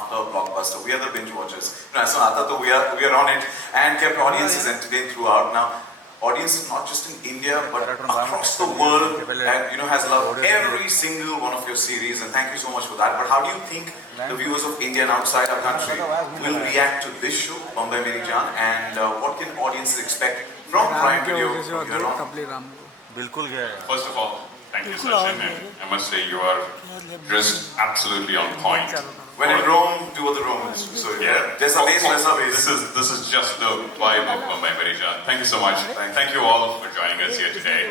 after blockbuster. We are the binge watchers. So we are on it and kept audiences entertained throughout. Now, audiences not just in India but across the world, and has loved every single one of your series, and thank you so much for that. But how do you think the viewers of India and outside our country will react to this show, Bombay Meri Jaan, and what can audiences expect from Prime Video from here on? First of all, thank you, Sachin, and I must say you are just absolutely on point. When in Rome, do what the Romans do. So yeah, there's a base, there's a base. This is just the vibe of Bombay Meri Jaan. Thank you so much. Thank you all for joining us here today.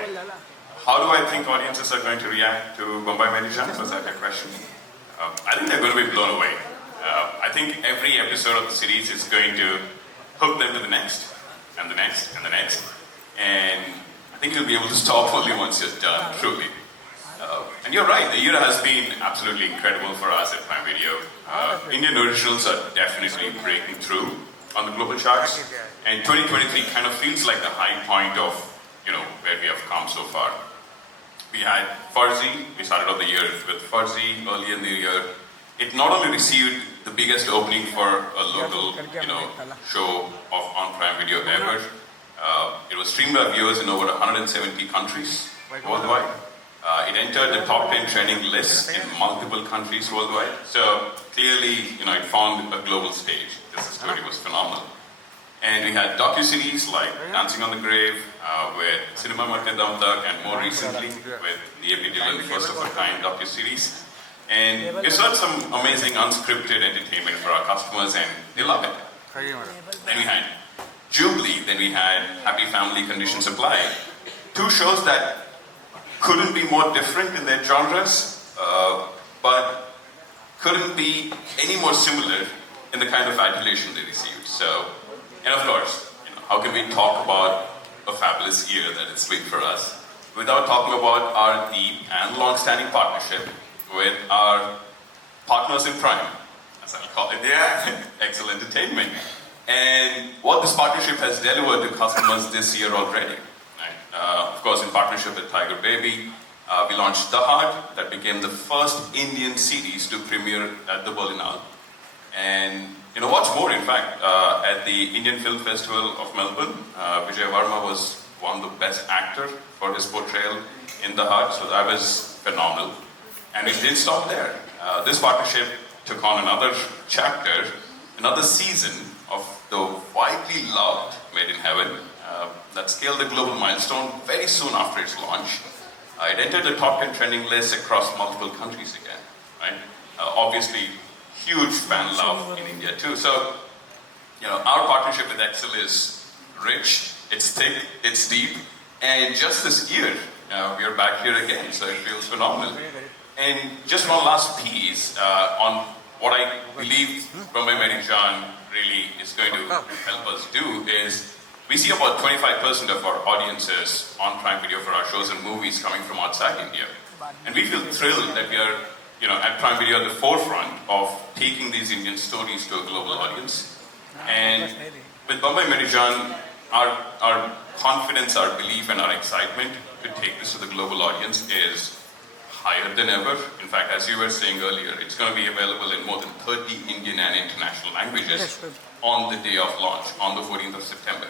How do I think audiences are going to react to Bombay Meri Jaan? Was that your question? I think they're going to be blown away. I think every episode of the series is going to hook them to the next, and the next, and the next. And I think you'll be able to stop only once you're done, truly. And you're right, the year has been absolutely incredible for us at Prime Video. Indian originals are definitely breaking through on the global charts. And 2023 kind of feels like the high point of, where we have come so far. We had Farzi, we started off the year with Farzi early in the year. It not only received the biggest opening for a local, show on Prime Video ever. It was streamed by viewers in over 170 countries worldwide. It entered the top 10 trending lists in multiple countries worldwide. So clearly, it found a global stage. This story was phenomenal. And we had docu-series like Dancing on the Grave, with Cinema Marke Dam Tak, and more recently with the A.P. Dillon First of a Kind docu-series. And it's had some amazing unscripted entertainment for our customers, and they love it. Then we had Jubilee, then we had Happy Family Condition Supply. Two shows that couldn't be more different in their genres, but couldn't be any more similar in the kind of adulation they received. So, and of course, how can we talk about a fabulous year that it's been for us without talking about our deep and long-standing partnership with our partners in Prime, as I call it, Excel Entertainment. And what this partnership has delivered to customers this year already. Of course, in partnership with Tiger Baby, we launched The Heart, that became the first Indian series to premiere at the Berlinale. And what's more, in fact, at the Indian Film Festival of Melbourne, Vijay Varma was won the Best Actor for his portrayal in The Heart, so that was phenomenal. And it didn't stop there. This partnership took on another chapter, another season of the widely loved Made in Heaven, that scaled the global milestone very soon after its launch. It entered the top 10 trending lists across multiple countries again, right? Obviously, huge fan love in India too. So, our partnership with Excel is rich, it's thick, it's deep, and just this year, we are back here again, so it feels phenomenal. And just one last piece on what I believe Bombay Meri Jaan really is going to help us do is, we see about 25% of our audiences on Prime Video for our shows and movies coming from outside India. And we feel thrilled that we are, at Prime Video at the forefront of taking these Indian stories to a global audience. And with Bombay Meri Jaan, our confidence, our belief, and our excitement to take this to the global audience is higher than ever. In fact, as you were saying earlier, it's going to be available in more than 30 Indian and international languages on the day of launch, on the 14th of September.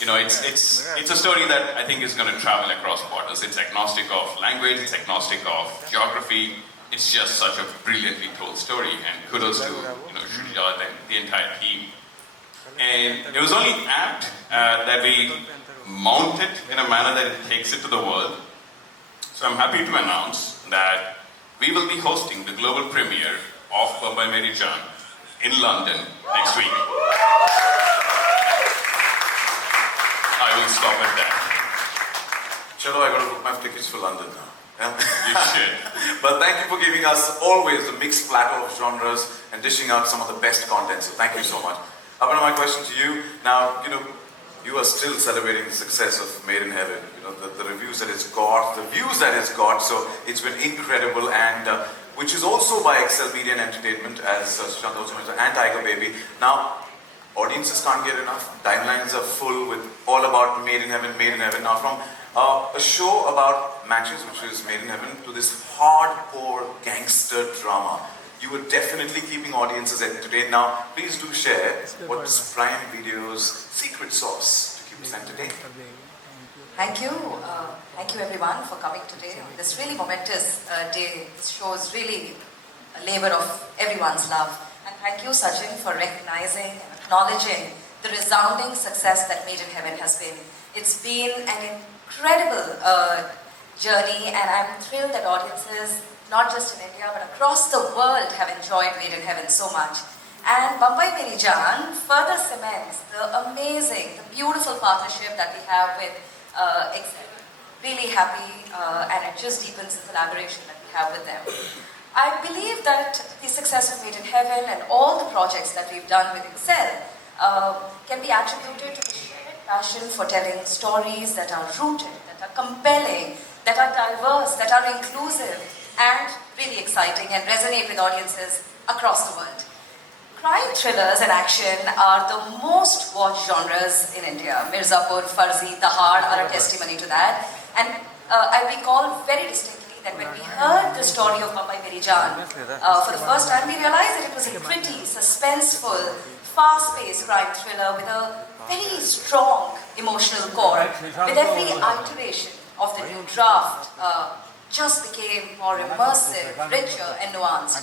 It's a story that I think is going to travel across borders. It's agnostic of language, it's agnostic of geography. It's just such a brilliantly told story, and kudos to Shujat and the entire team. And it was only apt that we mount it in a manner that it takes it to the world. So I'm happy to announce that we will be hosting the global premiere of Bombay Meri Jaan in London next week. I will stop at that. Chalo, I got to book my tickets for London now. You should. But thank you for giving us always a mixed platter of genres and dishing out some of the best content. So thank you so much. Apna, my question to you now, you are still celebrating the success of Made in Heaven. The reviews that it's got, the views that it's got. So it's been incredible, and which is also by Excel Media and Entertainment, as Sushant also mentioned, and Tiger Baby. Now, audiences can't get enough. Timelines are full with all about Made in Heaven, Made in Heaven. Now, from a show about matches, which is Made in Heaven, to this hardcore gangster drama. you were definitely keeping audiences entertained. Now, please do share what's Prime Video's secret sauce to keep us entertained. Thank you. Thank you everyone for coming today on this really momentous day. This show is really a labor of everyone's love. And thank you, Sachin, for recognizing and acknowledging the resounding success that Made in Heaven has been. It's been an incredible journey, and I'm thrilled that audiences, not just in India, but across the world have enjoyed Made in Heaven so much. And Bambai Meri Jaan further cements the amazing, the beautiful partnership that we have with Excel. Really happy, and it just deepens the collaboration that we have with them. I believe that the success of Made in Heaven and all the projects that we've done with Excel can be attributed to the shared passion for telling stories that are rooted, that are compelling, that are diverse, that are inclusive, and really exciting and resonate with audiences across the world. Crime thrillers and action are the most watched genres in India. Mirzapur, Farzi, Dahad are a testimony to that. And I recall very distinctly that when we heard the story of Bambai Meri Jaan for the first time, we realized that it was a gritty, suspenseful, fast-paced crime thriller with a very strong emotional core. With every iteration of the new draft, just became more immersive, richer and nuanced.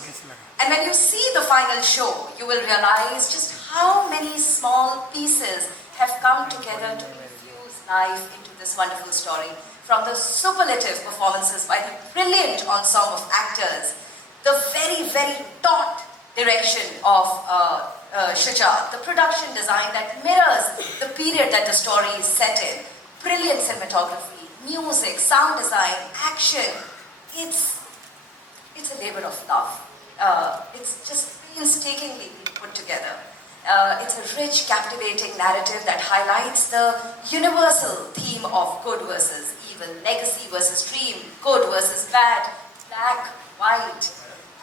And when you see the final show, you will realize just how many small pieces have come together to infuse life into this wonderful story. From the superlative performances by the brilliant ensemble of actors, the very, very taut direction of Shuja, the production design that mirrors the period that the story is set in, brilliant cinematography, music, sound design, action. It's a labor of love. It's just painstakingly put together. It's a rich, captivating narrative that highlights the universal theme of good versus evil, legacy versus dream, good versus bad, black, white.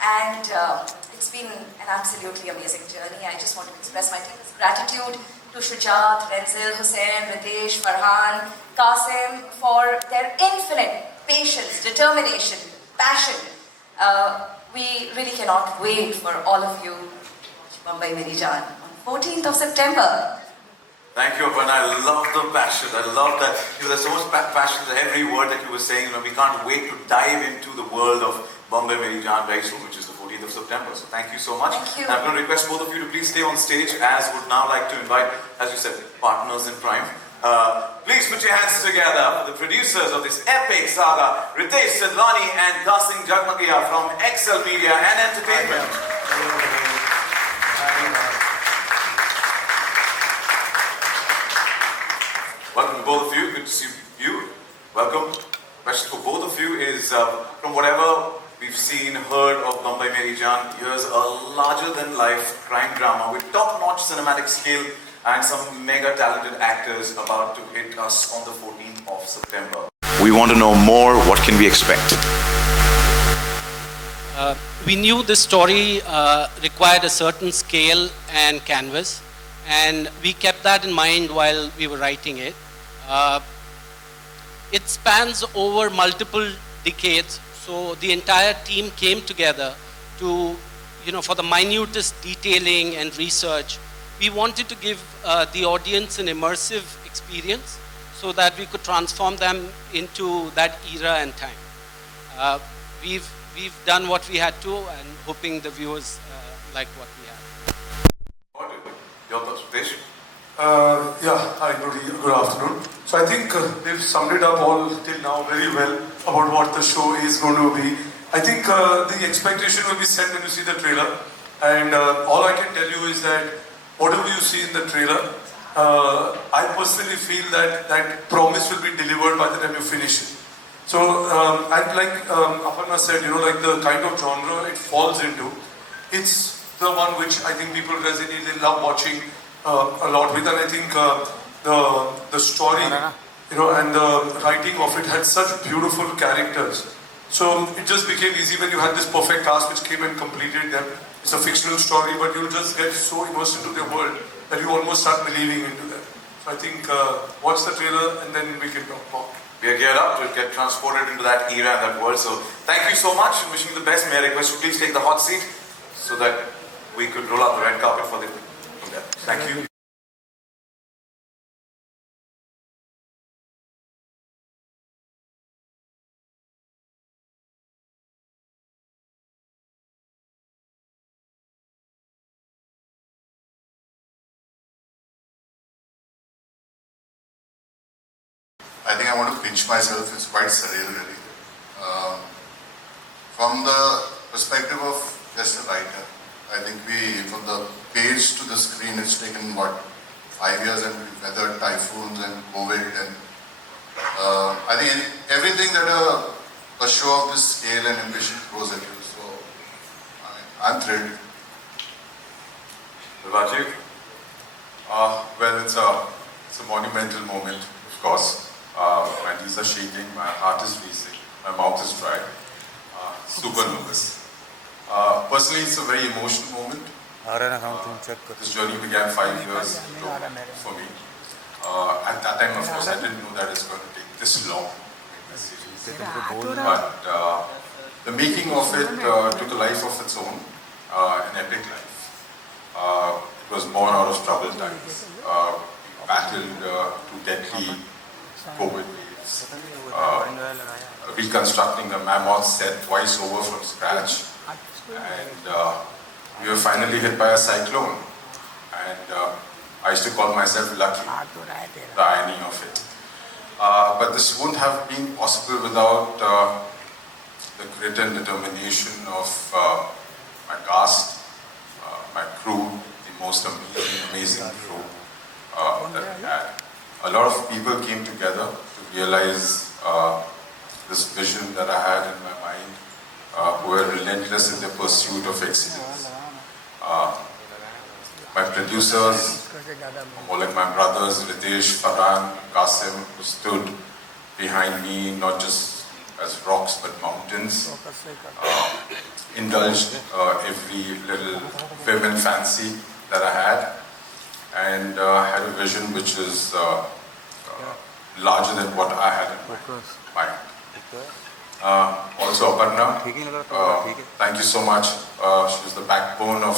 And it's been an absolutely amazing journey. I just want to express my deepest gratitude to Shujat, Renzil, Hussain, Ritesh, Farhan, Qasim for their infinite patience, determination, passion. We really cannot wait for all of you to watch Bambai Meri Jaan on 14th of September. Thank you, Aparna. I love the passion. I love that. There's so much passion in every word that you were saying. We can't wait to dive into the world of Bambai Meri Jaan very soon, which is the 14th of September. So thank you so much. Thank you. And I'm going to request both of you to please stay on stage, as would now like to invite, as you said, partners in crime. Please put your hands together for the producers of this epic saga, Ritesh Sidlani and Qasim Jagmagia from Excel Media and Entertainment. Welcome to both of you. Good to see you. Welcome. Question for both of you is, from whatever we've seen, heard of Bambai Meri Jaan, here's a larger-than-life crime drama with top-notch cinematic skill and some mega talented actors about to hit us on the 14th of September. We want to know more. What can we expect? We knew this story required a certain scale and canvas, and we kept that in mind while we were writing it. It spans over multiple decades, so the entire team came together to, for the minutest detailing and research. We wanted to give the audience an immersive experience so that we could transform them into that era and time. We've done what we had to, and hoping the viewers like what we have. Your thoughts, Ritesh? Hi, good afternoon. So I think they've summed it up all till now very well about what the show is going to be. I think the expectation will be set when you see the trailer, and all I can tell you is that whatever you see in the trailer, I personally feel that that promise will be delivered by the time you finish it. So, and like Aparna said, like the kind of genre it falls into, it's the one which I think people resonate, they love watching a lot with, and I think the story, and the writing of it had such beautiful characters. So it just became easy when you had this perfect cast which came and completed them. It's a fictional story, but you'll just get so immersed into their world that you almost start believing into them. So I think watch the trailer and then we can talk more. We are geared up to get transported into that era and that world. So thank you so much and wishing you the best. May I request you please take the hot seat. so that we could roll out the red carpet for the... Thank you. I think I want to pinch myself. It's quite surreal, really. From the perspective of just a writer, I think from the page to the screen, it's taken, 5 years, and we've weathered typhoons and COVID, and I think everything that a show of this scale and ambition throws at you. So, I'm thrilled. What about you? Well, it's a monumental moment, of course. My knees are shaking, my heart is racing, my mouth is dry. Super nervous. Personally, it's a very emotional moment. This journey began 5 years ago for me. At that time, of course, I didn't know that it's going to take this long to make this series. But the making of it took a life of its own, an epic life. It was born out of troubled times. We battled two deadly COVID waves, reconstructing the Mammoth set twice over from scratch, and we were finally hit by a cyclone, and I used to call myself lucky, the irony of it. But this wouldn't have been possible without the grit and determination of my cast, my crew, the most amazing crew that we had. A lot of people came together to realize this vision that I had in my mind, who were relentless in their pursuit of excellence. My producers, more like my brothers, Ritesh, Farhan, Qasim, who stood behind me, not just as rocks but mountains, indulged every little whim and fancy that I had, and had a vision which is larger than what I had in my mind. Also Aparna, thank you so much. She was the backbone of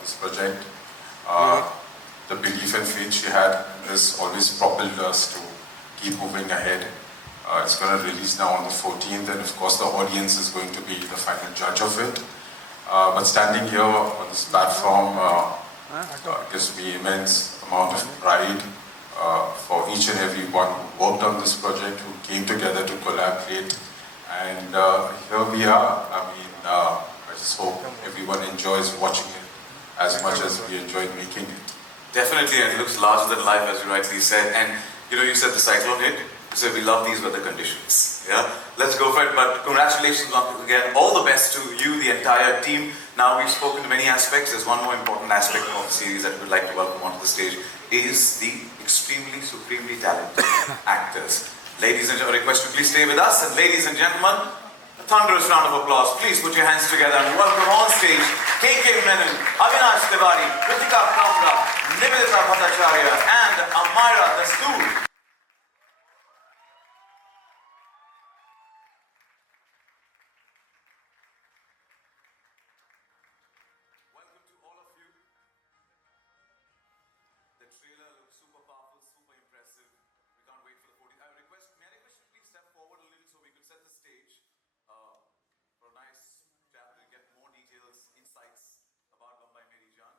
this project. The belief and faith she had has always propelled us to keep moving ahead. It's going to release now on the 14th, and of course the audience is going to be the final judge of it. But standing here on this platform gives me immense amount of pride for each and every one who worked on this project, who came together to collaborate, and here we are. I mean, I just hope everyone enjoys watching it as much as we enjoyed making it. Definitely, and it looks larger than life, as you rightly said. And you said the cyclone hit. You said we love these weather conditions. Yeah, let's go for it. But congratulations once again. All the best to you, the entire team. Now we've spoken to many aspects. There's one more important aspect of the series that we'd like to welcome onto the stage is the extremely, supremely talented actors. Ladies and gentlemen, request you please stay with us. And ladies and gentlemen, a thunderous round of applause. Please put your hands together and welcome on stage Menon, Avinash Tiwari, Kritika, Kamra, and Amyra, Dastur. Welcome to all of you. The trailer looks super powerful, super impressive. We can't wait for the 40th. May I request you please step forward a little so we could set the stage for a nice chat to get more details, insights about Bombay Meri Jaan.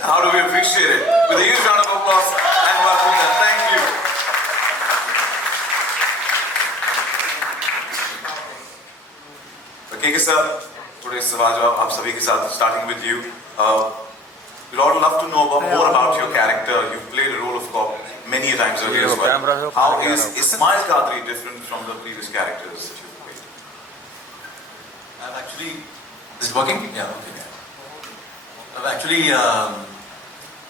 How do we appreciate it? With a huge round of applause and welcome them. Thank you. Okay, sir. Today's सवाल जवाब आप सभी के साथ starting with you. We'd all love to know more about your character. You've played a role of cop many times earlier as well. How is Ismail Qadri different from the previous characters that you've played? I've actually... Is it working? Yeah, okay. I've actually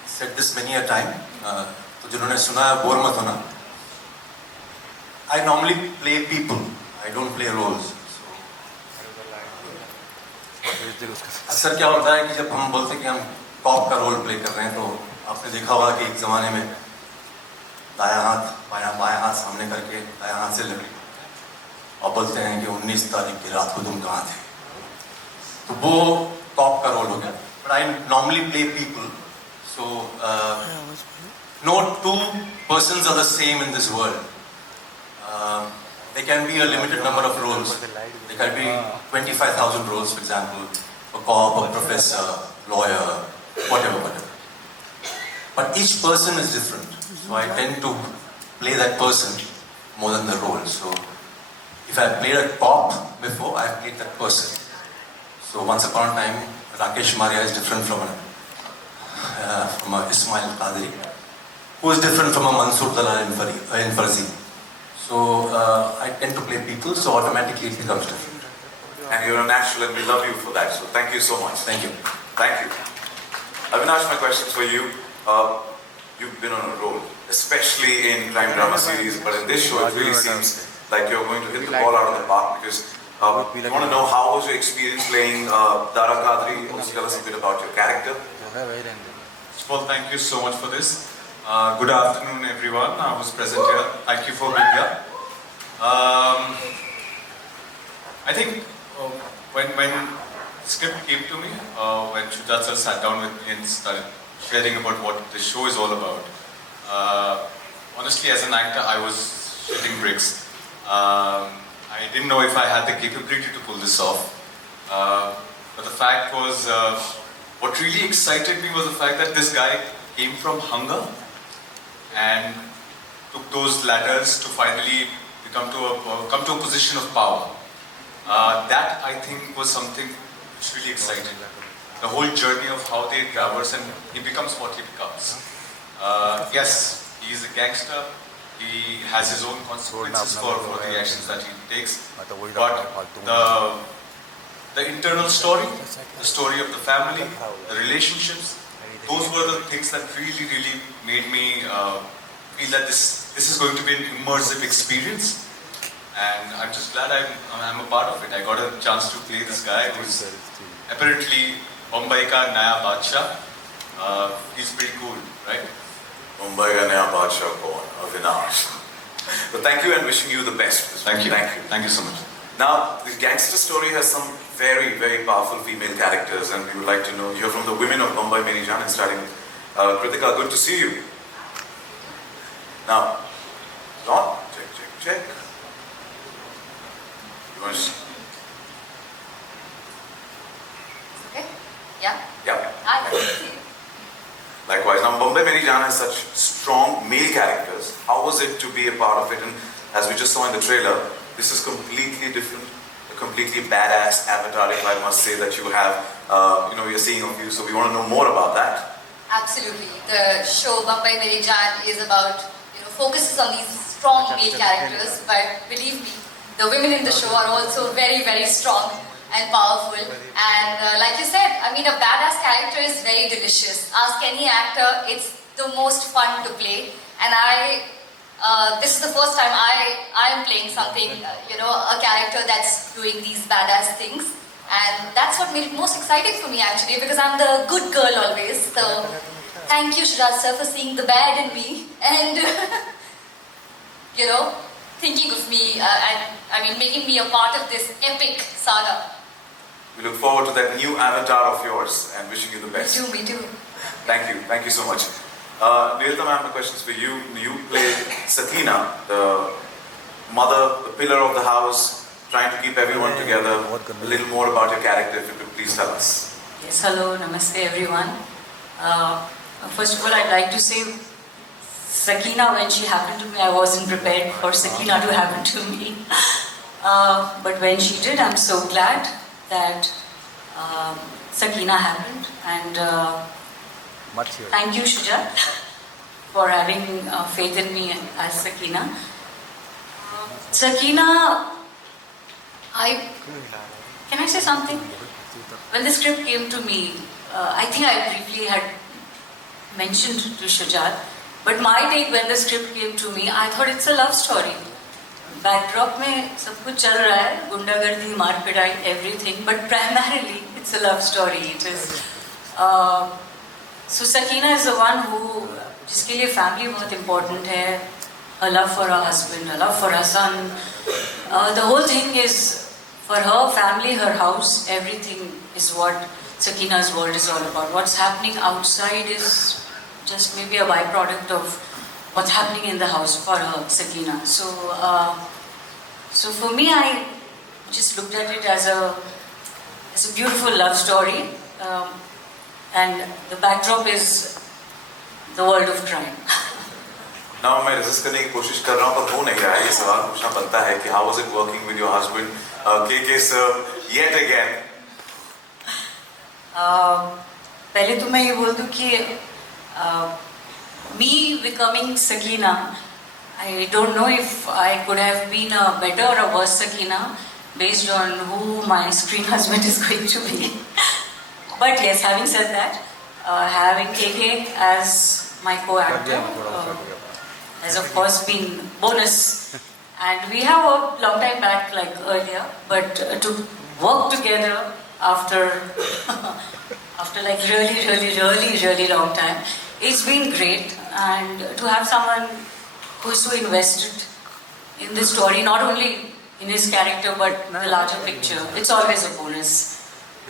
said this many a time. तो जिन्होंने सुना है bore मत होना. I normally play people. I don't play roles. अक्सर क्या होता है कि जब हम बोलते हैं कि हम कॉप का रोल प्ले कर रहे हैं तो आपने देखा होगा कि एक ज़माने में दायां हाथ बायां हाथ सामने करके दायां हाथ से लगे और बोलते हैं कि 19 तारीख की रात को तुम कहाँ थे. तो वो कॉप का रोल हो गया. But I normally play people. So no two persons are the same in this world. There can be a limited number of roles. There can be 25,000 roles, for example, a cop, a professor, lawyer, whatever. But each person is different. So I tend to play that person more than the role. So if I played a cop before, I played that person. So once upon a time, Rakesh Maria is different from a Ismail Qadri, who is different from a Mansoor Dalal in Farzi. So I tend to play people, so automatically it becomes different. And you're a natural and we love you for that. So thank you so much. Thank you. Thank you. Avinash, my questions for you. You've been on a roll, especially in crime drama series, but in this show it really seems like you're going to hit the ball out of the park because we want to know how was your experience playing Dara Qadri. Also tell us a bit about your character. Well, thank you so much for this. Good afternoon, everyone. I was present here. Thank you for being here. I think when the script came to me, when Shuja sir sat down with me and started sharing about what the show is all about, honestly, as an actor, I was shitting bricks. I didn't know if I had the capability to pull this off. But the fact was, what really excited me was the fact that this guy came from hunger and took those ladders to finally come to a position of power. That I think was something which really excited. The whole journey of how they traverse and he becomes what he becomes. Yes, he is a gangster. He has his own consequences for the actions that he takes. But the internal story, the story of the family, the relationships, those were the things that really made me feel that this is going to be an immersive experience. And I'm just glad I'm a part of it. I got a chance to play this guy who's apparently Mumbai ka Naya Badshah. He's pretty cool, right? Mumbai ka Naya Badshah kaun? Avinash. But thank you and wishing you the best. Thank you. Thank you so much. Now, this gangster story has some very, very powerful female characters and we would like to hear from the women of BAMBAI MERI JAAN and starting with Kritika, good to see you. Now, John, check. You want to... Okay? Yeah? Yeah. Hi. Likewise. Now, BAMBAI MERI JAAN has such strong male characters. How was it to be a part of it? And as we just saw in the trailer, this is completely different, a completely badass avatar, if I must say, that you have, you're seeing of you. So we want to know more about that. Absolutely. The show BAMBAI MERI JAAN is about, focuses on these strong male characters, but believe me, the women in the show are also very, very strong and powerful. And like you said, a badass character is very delicious. Ask any actor, it's the most fun to play. And this is the first time I am playing something, a character that's doing these badass things. And that's what made it most exciting for me actually, because I'm the good girl always. So thank you, Shraj sir, for seeing the bad in me and, thinking of me and making me a part of this epic saga. We look forward to that new avatar of yours and wishing you the best. Me too. Thank you so much. Nilta ma'am, the questions for you. You played Sakina, the mother, the pillar of the house, trying to keep everyone together. A little more about your character, if you could please tell us. Yes, hello, namaste everyone. First of all, I'd like to say, Sakina, when she happened to me, I wasn't prepared for Sakina to happen to me. But when she did, I'm so glad that Sakina happened. And thank you, Shujat, for having faith in me as Sakina. Sakina, can I say something? When the script came to me, I think I briefly had mentioned to Shujat, but my take when the script came to me, I thought it's a love story. Backdrop में सब कुछ चल रहा है, गुंडागर्दी, मार पिटाई, everything, but primarily it's a love story. It is. So Sakina is the one who, जिसके लिए family बहुत important है, her love for her husband, her love for her son. The whole thing is for her family, her house, everything is what Sakina's world is all about. What's happening outside is just maybe a byproduct of what's happening in the house for her, Sakina. So for me, I just looked at it as a beautiful love story, and the backdrop is the world of crime. Now मैं resist करने की कोशिश कर रहा हूँ पर हो नहीं रहा है. ये सवाल पूछना बनता है कि how was it working with your husband, KK sir, yet again? पहले तो मैं ये बोल दूँ कि me becoming Sakina, I don't know if I could have been a better or a worse Sakina based on who my screen husband is going to be. But yes, having said that, having KK as my co-actor has of course been bonus. And we have worked long time back like earlier, but to work together after like really long time, it's been great. And to have someone who's so invested in the story, not only in his character but the larger picture, it's always a bonus.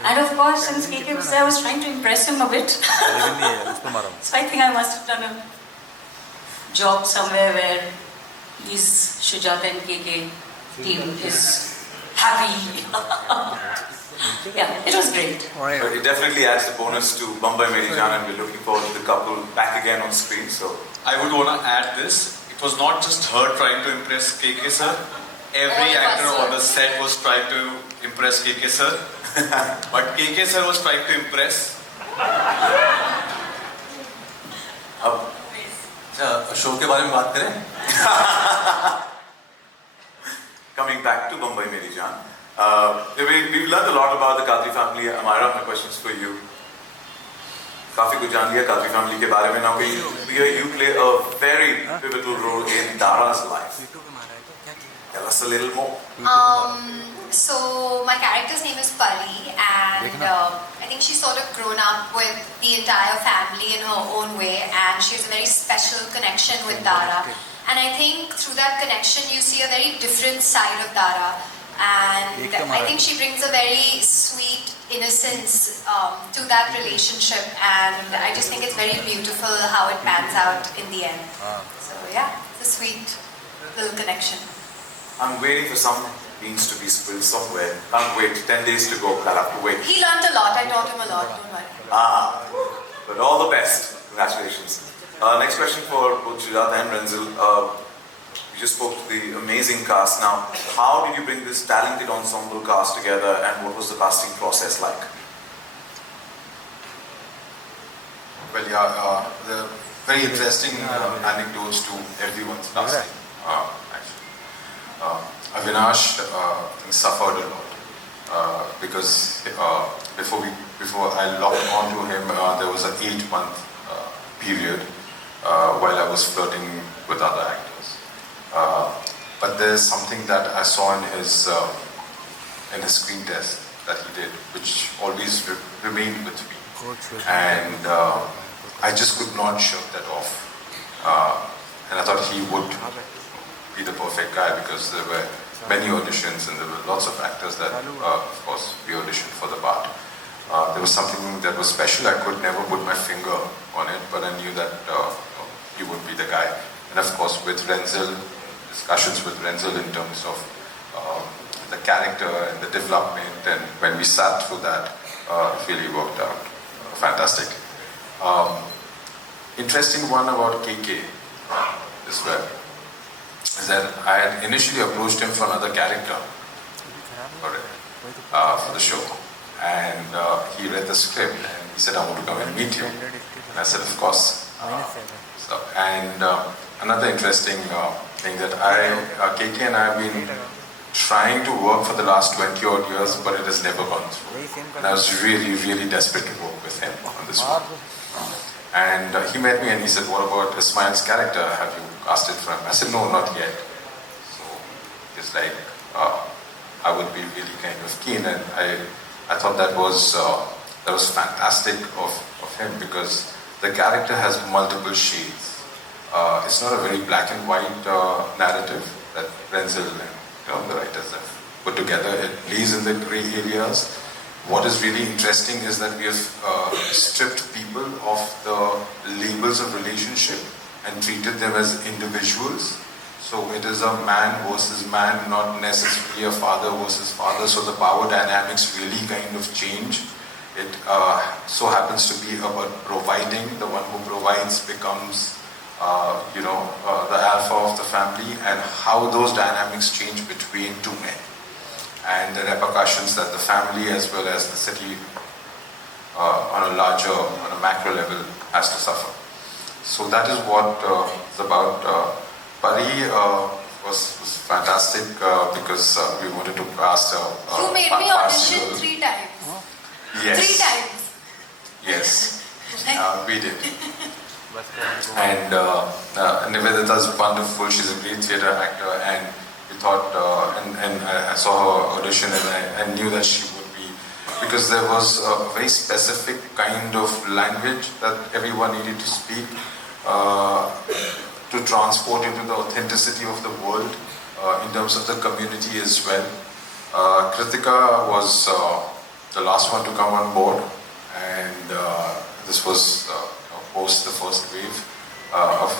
And of course, since KK was there, I was trying to impress him a bit. So I think I must have done a job somewhere where this Shujata and KK team is happy. Yeah, it was great. It definitely adds a bonus to Bambai Meri Jaan, and we're looking forward to the couple back again on screen. So I would want to add this. It was not just her trying to impress KK sir. Every actor on the set was trying to impress KK sir. But KK sir was trying to impress. Show के बारे में बात करें? Coming back to Bambai Meri Jaan, we've learned a lot about the Kadri family. Amyra, my questions for you. काफी कुछ जान लिया Kadri family के बारे में. Now, you play a very pivotal role in Dara's life. Tell us a little more. So my character's name is Pari, and I think she's sort of grown up with the entire family in her own way, and she has a very special connection with Dara. And I think through that connection you see a very different side of Dara, and I think she brings a very sweet innocence to that relationship, and I just think it's very beautiful how it pans out in the end. So yeah, it's a sweet little connection. I'm waiting for some beans to be spilled somewhere. Can't wait. 10 days to go. I'll have to wait. He learned a lot. I taught him a lot. Don't worry. But all the best. Congratulations. Next question for both Shujata and Renzel. You just spoke to the amazing cast. Now, how did you bring this talented ensemble cast together, and what was the casting process like? Well, yeah, the very interesting anecdotes to everyone's casting. Avinash suffered a lot because before I locked onto him, there was an 8-month period while I was flirting with other actors. But there's something that I saw in his screen test that he did, which always remained with me, and I just could not shut that off. And I thought he would be the perfect guy because there were many auditions and there were lots of actors that, of course, we auditioned for the part. There was something that was special. I could never put my finger on it, but I knew that he would be the guy. And of course, with Renzel, discussions with Renzel in terms of the character and the development, and when we sat through that, it really worked out fantastic. Interesting one about KK as well is that I had initially approached him for another character for the show, and he read the script and he said, I want to come and meet you. And I said, of course. Another interesting thing that KK and I have been trying to work for the last 20 odd years, but it has never gone through. And I was really, really desperate to work with him on this one. And he met me and he said, what about Ismail's character? Have you cast it for him? I said, no, not yet. So it's like, I would be really kind of keen, and I thought that was fantastic of him, because the character has multiple shades. It's not a very black and white narrative that Renzel and the writers have put together. It lays in the grey areas. What is really interesting is that we have stripped people of the labels of relationship and treated them as individuals. So it is a man versus man, not necessarily a father versus father. So the power dynamics really kind of change. It so happens to be about providing. The one who provides becomes, the alpha of the family, and how those dynamics change between two men, and the repercussions that the family as well as the city on a macro level has to suffer. So that is what it's about. Pari was fantastic because we wanted to cast you made me audition 3 times. Yes. 3 times. Yes, we did. And Nivedita's wonderful. She's a great theatre actor, and we thought, and I saw her audition, and I knew that she would be, because there was a very specific kind of language that everyone needed to speak to transport into the authenticity of the world in terms of the community as well. Kritika was the last one to come on board, and this was post the first wave of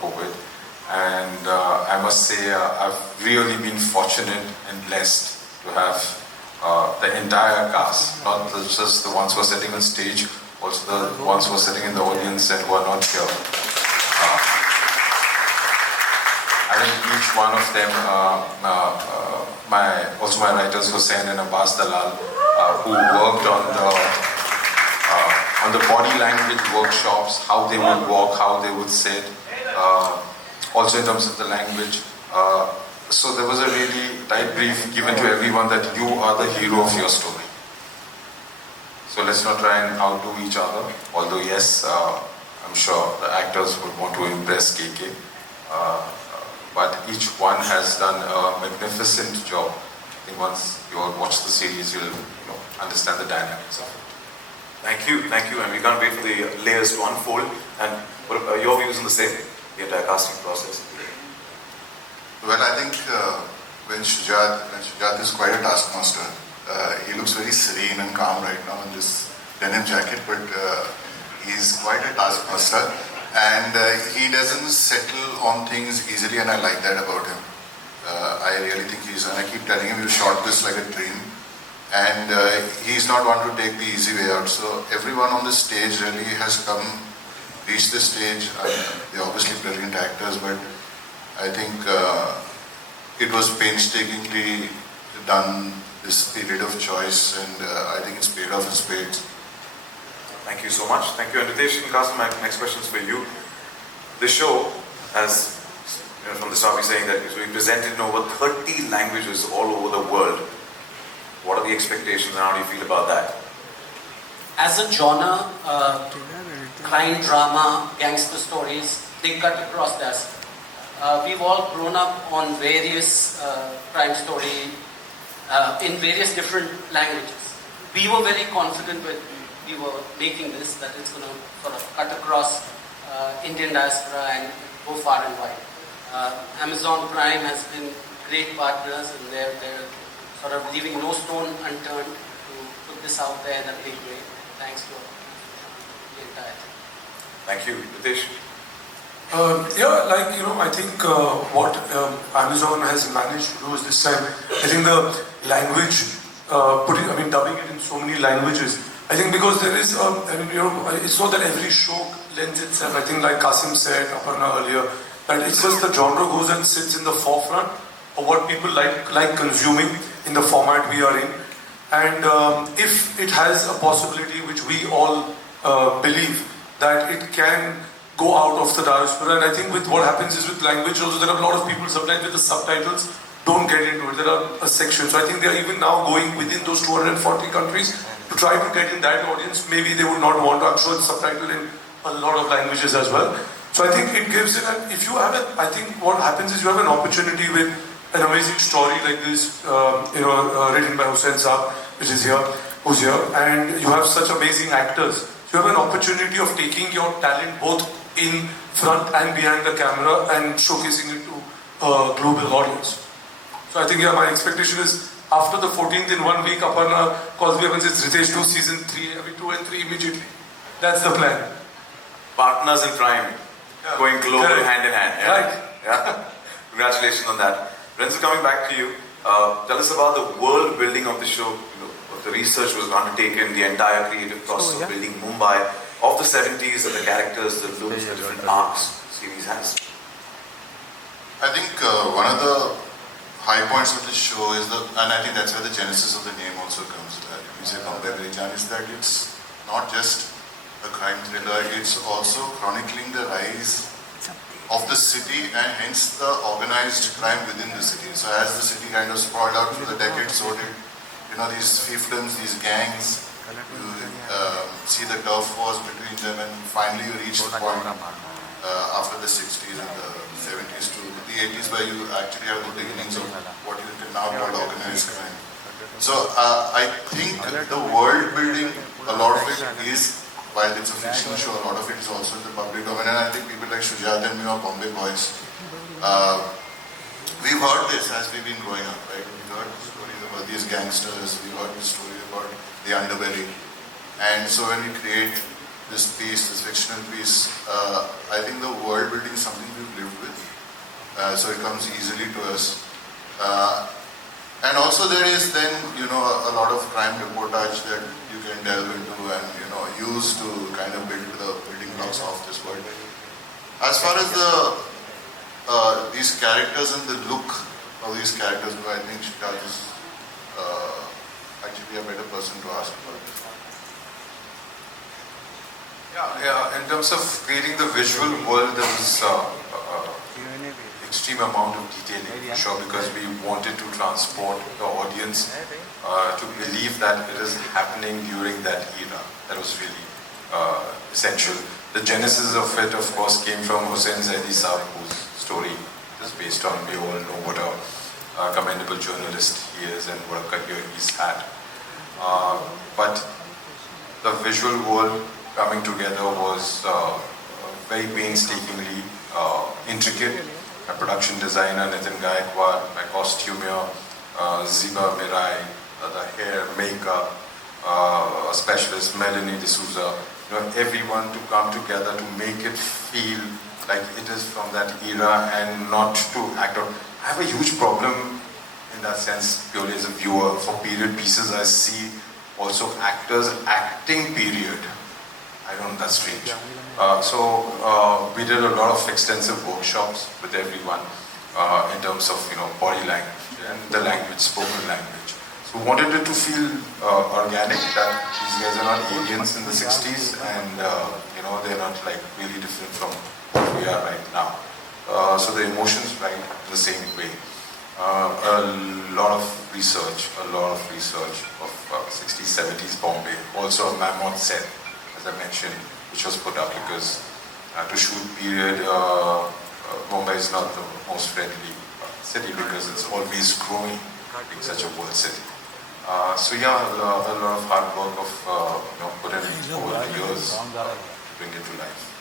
COVID. And I must say I've really been fortunate and blessed to have the entire cast, not just the ones who are sitting on stage, also the ones who are sitting in the audience and who are not here. I think each one of them, also my writers Hussain and Abbas Dalal, who worked on the body language workshops, how they would walk, how they would sit, also in terms of the language. So there was a really tight brief given to everyone that you are the hero of your story. So let's not try and outdo each other, although yes, I'm sure the actors would want to impress KK. But each one has done a magnificent job. I think once you all watch the series, you'll understand the dynamics of it. Thank you, and we can't wait for the layers to unfold. And what are your views on the same, the entire casting process? Well, I think when Shujat is quite a taskmaster. He looks very serene and calm right now in this denim jacket, but he's quite a taskmaster. And he doesn't settle on things easily, and I like that about him. I really think and I keep telling him, you shot this like a dream. And he's not one to take the easy way out. So everyone on the stage really has reached the stage. They're obviously brilliant actors, but I think it was painstakingly done, this period of choice, and I think it's paid off in spades. Thank you so much. Thank you. And Ritesh and Kasim, my next question is for you. The show has, from the start, we're saying that we presented in over 30 languages all over the world. What are the expectations and how do you feel about that? As a genre, crime drama, gangster stories, they cut across us. We've all grown up on various crime story in various different languages. We were very confident when we were making this that it's going to sort of cut across Indian diaspora and go far and wide. Amazon Prime has been great partners, and they're sort of leaving no stone unturned to put this out there in a big way. Thanks to the entire team. Thank you. Ritesh? I think what Amazon has managed to do is this time, I think the language, dubbing it in so many languages I think because there is, it's not that every show lends itself. I think like Kasim said, Aparna earlier, that it's just the genre goes and sits in the forefront of what people like consuming in the format we are in. And if it has a possibility, which we all believe, that it can go out of the diaspora, and I think with what happens is with language also, there are a lot of people sometimes with the subtitles don't get into it. There are a section. So I think they are even now going within those 240 countries to try to get in that audience. Maybe they would not want to, I'm sure it's subtitled in a lot of languages as well. So I think it gives it, if you have it, I think what happens is you have an opportunity with an amazing story like this, written by Hussain Saab, which is here, who's here, and you have such amazing actors. So you have an opportunity of taking your talent both in front and behind the camera and showcasing it to a global audience. So I think, yeah, my expectation is after the 14th in 1 week, Aparna calls me up and says, Ritesh, do season 3, 2 and 3 immediately. That's the plan. Partners in crime, going global hand in hand. Yeah? Right. Yeah. Congratulations on that. Renzo, coming back to you, tell us about the world building of the show. What the research was undertaken, the entire creative process of building Mumbai, of the 70s, and the characters, the looks, the different arcs the series has. I think one of the high points of the show is and I think that's where the genesis of the name also comes. We say Bombay Mere Jaan, is that it's not just a crime thriller, it's also chronicling the rise of the city and hence the organized crime within the city. So as the city kind of sprawled out through the decades, so did these fiefdoms, these gangs. You see the turf wars between them, and finally you reach the point after the 60s and the 70s to the 80s where you actually have the beginnings of what you can now call organized crime. So I think the world building, a lot of it is, while it's a fictional show, a lot of it is also in the public domain, and I think people like Shujat and me are Bombay boys. We've heard this as we've been growing up, right? We've heard the stories about these gangsters, we've heard the stories about the underbelly. And so when we create this piece, this fictional piece, I think the world building is something we've lived with. So it comes easily to us. And also there is then, a lot of crime reportage that you can delve into and, use to kind of build the building blocks of this world. As far as these characters and the look of these characters, I think Shikaj is actually a better person to ask about this. Yeah. In terms of creating the visual world, there was extreme amount of detailing, for sure, because we wanted to transport the audience to believe that it is happening during that era. That was really essential. The genesis of it, of course, came from Hussain Saab, whose story is based on, we all know what a commendable journalist he is and what a career he's had. But the visual world coming together was very painstakingly intricate. My production designer, Nitin Gaikwad, my costumier, Ziba Mirai, the hair, makeup, specialist, Melanie D'Souza, everyone to come together to make it feel like it is from that era and not to act out. I have a huge problem in that sense, purely as a viewer. For period pieces, I see also actors acting period. I don't know, that's strange. So we did a lot of extensive workshops with everyone in terms of body language and the language, spoken language. So we wanted it to feel organic, that these guys are not aliens in the 60s and they're not like really different from what we are right now. So the emotions right the same way. A lot of research of 60s, 70s Bombay. Also a mammoth set, as I mentioned, which was put up because to shoot period, Mumbai is not the most friendly city because it's always growing, being such a world city. So yeah, a lot of hard work of put in over the years to bring it to life.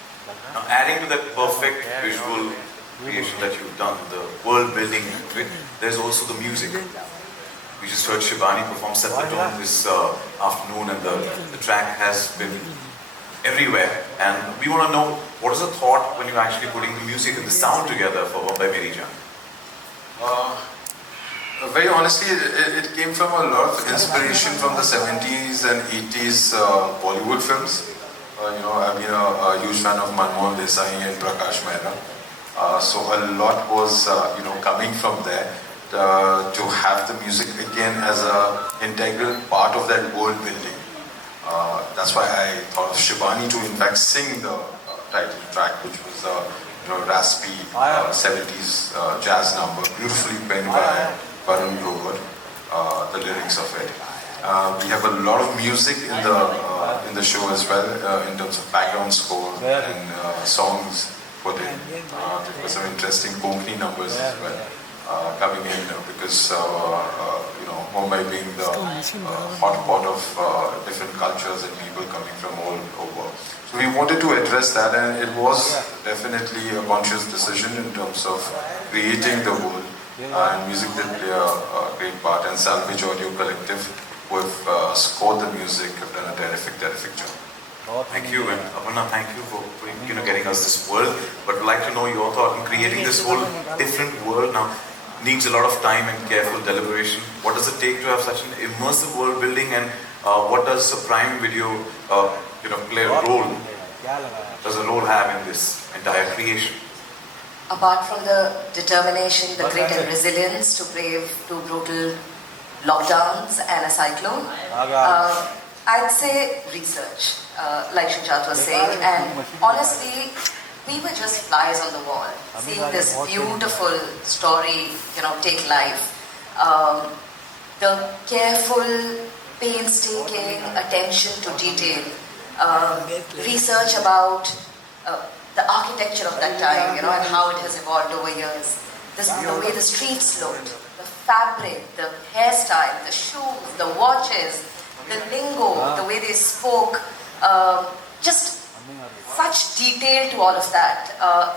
Now, adding to that perfect visual creation that you've done, the world building, there's also the music. We just heard Shivani perform Set the Tone this afternoon, and the track has been everywhere. And we want to know, what is the thought when you're actually putting the music and the sound together for Bombay Mere Jaan? Very honestly, it came from a lot of inspiration from the 70s and 80s Bollywood films. I've been a huge fan of Menon and Prakash Mehra. So a lot was, coming from there. To have the music again as an integral part of that world building. That's why I thought of Shivani to in fact sing the title track, which was a raspy 70s jazz number, beautifully penned by Varun Grover, the lyrics of it. We have a lot of music in the show as well, in terms of background score and songs put in. There were some interesting Konkani numbers as well. Coming in because Mumbai being the hot pot of different cultures and people coming from all over. So we wanted to address that, and it was definitely a conscious decision in terms of creating the world. And music did play a great part, and Salvage Audio Collective, who have scored the music, have done a terrific job. Thank you, and Aparna, thank you for getting us this world. But I'd like to know your thought in creating this whole different world now. Needs a lot of time and careful deliberation. What does it take to have such an immersive world building, and what does the Prime Video play a role? Does a role have in this entire creation? Apart from the determination, the grit and resilience to brave two brutal lockdowns and a cyclone, I'd say research, like Shujat was saying, and honestly, we were just flies on the wall, seeing this beautiful story, take life. The careful, painstaking attention to detail, research about the architecture of that time, and how it has evolved over years. The way the streets looked, the fabric, the hairstyle, the shoes, the watches, the lingo, the way they spoke, just such detail to all of that,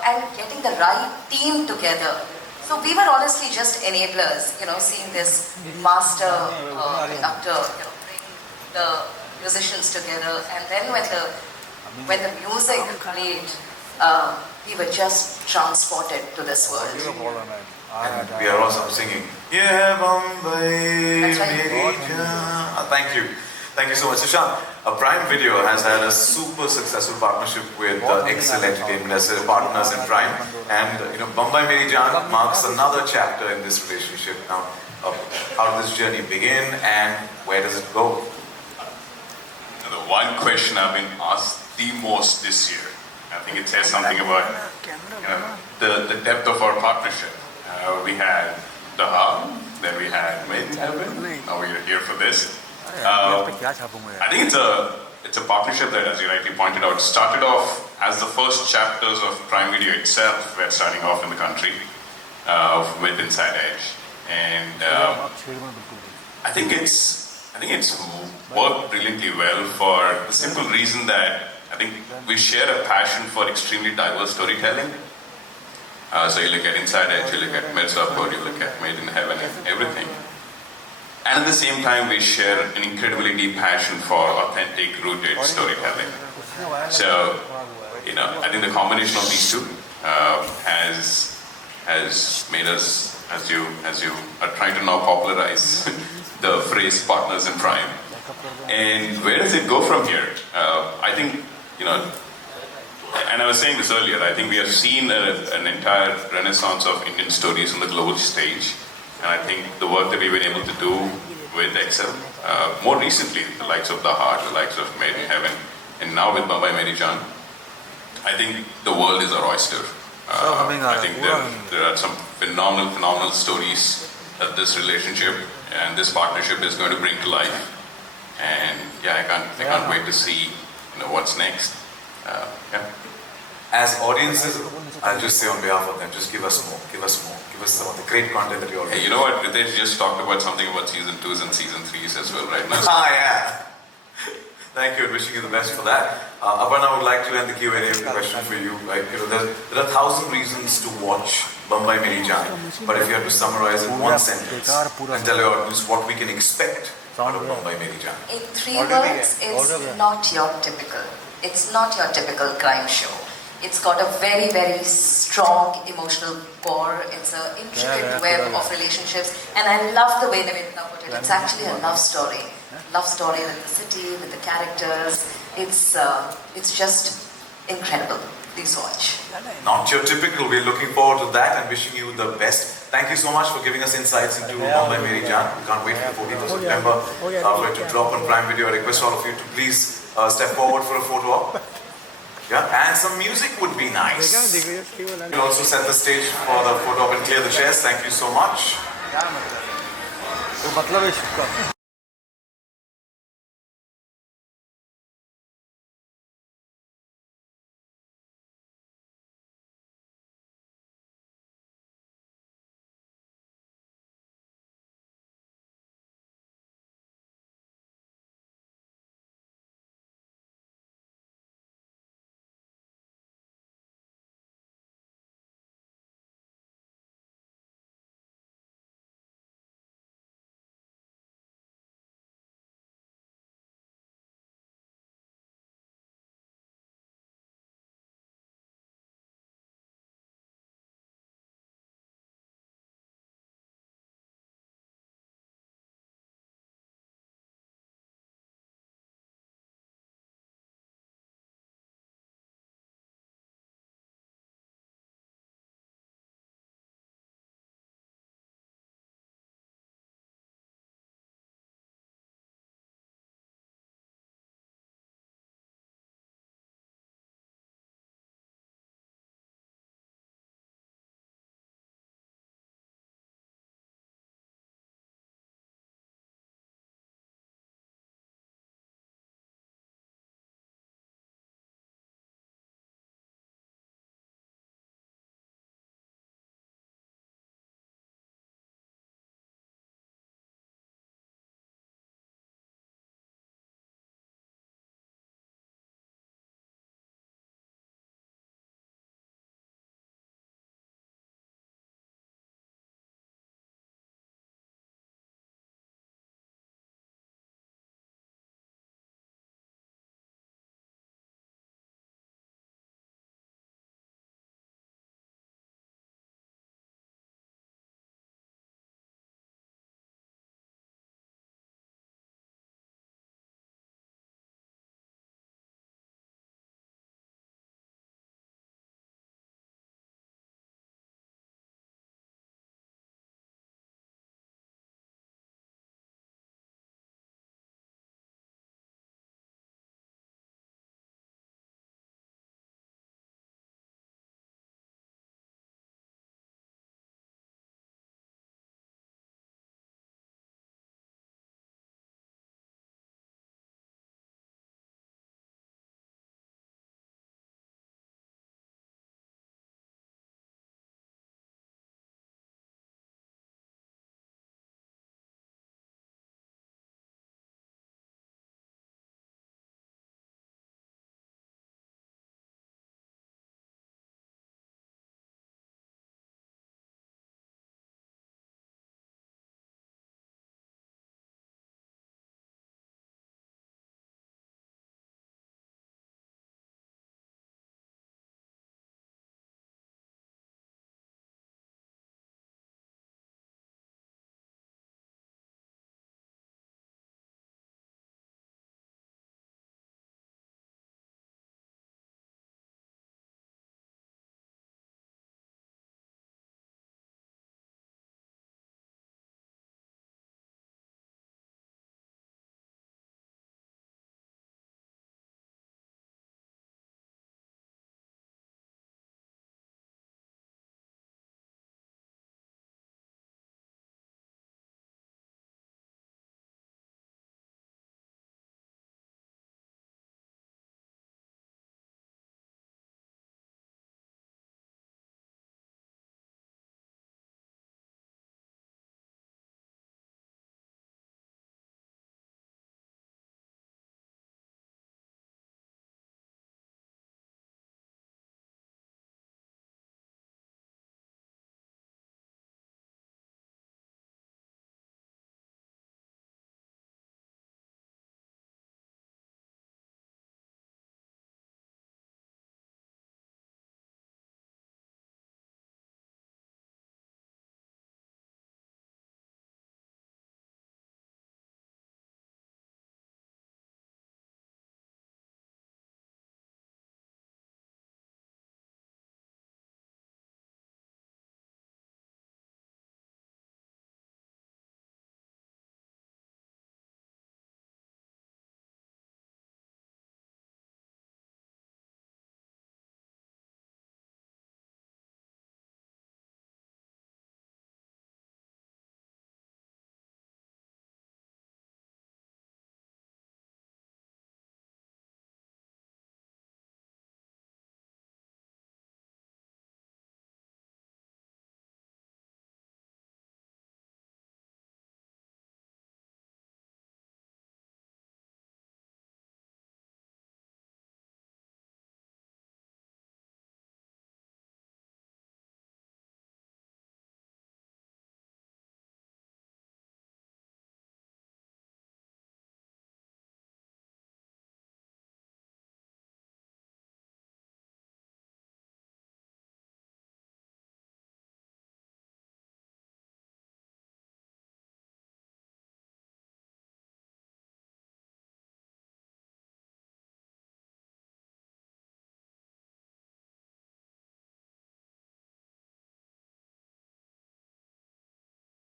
and getting the right team together. So we were honestly just enablers, seeing this master conductor bring the musicians together, and then when the music played, we were just transported to this world. And we are also singing, Yeah, Bombay Meri Jaan. Thank you. Thank you so much. Sushant, Prime Video has had a super successful partnership with Excel Entertainment as their partners in Prime. And, Bambai Meri Jaan marks another chapter in this relationship. Now, how did this journey begin and where does it go? The one question I've been asked the most this year, I think it says something about the depth of our partnership. We had the Hub, then we had Made in Heaven, now we're here for this. I think it's a partnership that, as you rightly pointed out, started off as the first chapters of Prime Video itself were starting off in the country with Inside Edge, and I think it's worked brilliantly well for the simple reason that I think we share a passion for extremely diverse storytelling. So you look at Inside Edge, you look at Mirzapur, you look at Made in Heaven, and everything. And at the same time, we share an incredibly deep passion for authentic, rooted storytelling. So, I think the combination of these two has made us, as you are trying to now popularize the phrase partners in Prime. And where does it go from here? I think, and I was saying this earlier, I think we have seen an entire renaissance of Indian stories on the global stage. And I think the work that we've been able to do with Excel, more recently, the likes of The Heart, the likes of Made in Heaven, and now with Bambai Meri Jaan, I think the world is our oyster. I think there are some phenomenal stories that this relationship and this partnership is going to bring to life. And I can't wait to see what's next. As audiences, I'll just say on behalf of them, just give us more. Give us some of the great content that you already. Hey, you know what? Ritesh just talked about something about season 2s and season 3s as well right now. Yeah. Thank you, and wishing you the best for that. Aparna, I would like to end the Q&A with a question for you. There are 1,000 reasons to watch Bambai Meri Jaan, but if you had to summarize in one sentence and tell your audience what we can expect out of Bambai Meri Jaan. In 3 words, it's not your typical crime show. It's got a very, very strong emotional core. It's an intricate web of relationships. And I love the way Nivedita put it. It's actually a love story. Love story with the city, with the characters. It's just incredible. Please watch. Not your typical. We're looking forward to that and wishing you the best. Thank you so much for giving us insights into Bombay Meri Jaan. We can't wait for the 14th of September for it to drop on Prime Video. I request all of you to please step forward for a photo op. Yeah, and some music would be nice. We'll also set the stage for the photo op and clear the chairs. Thank you so much.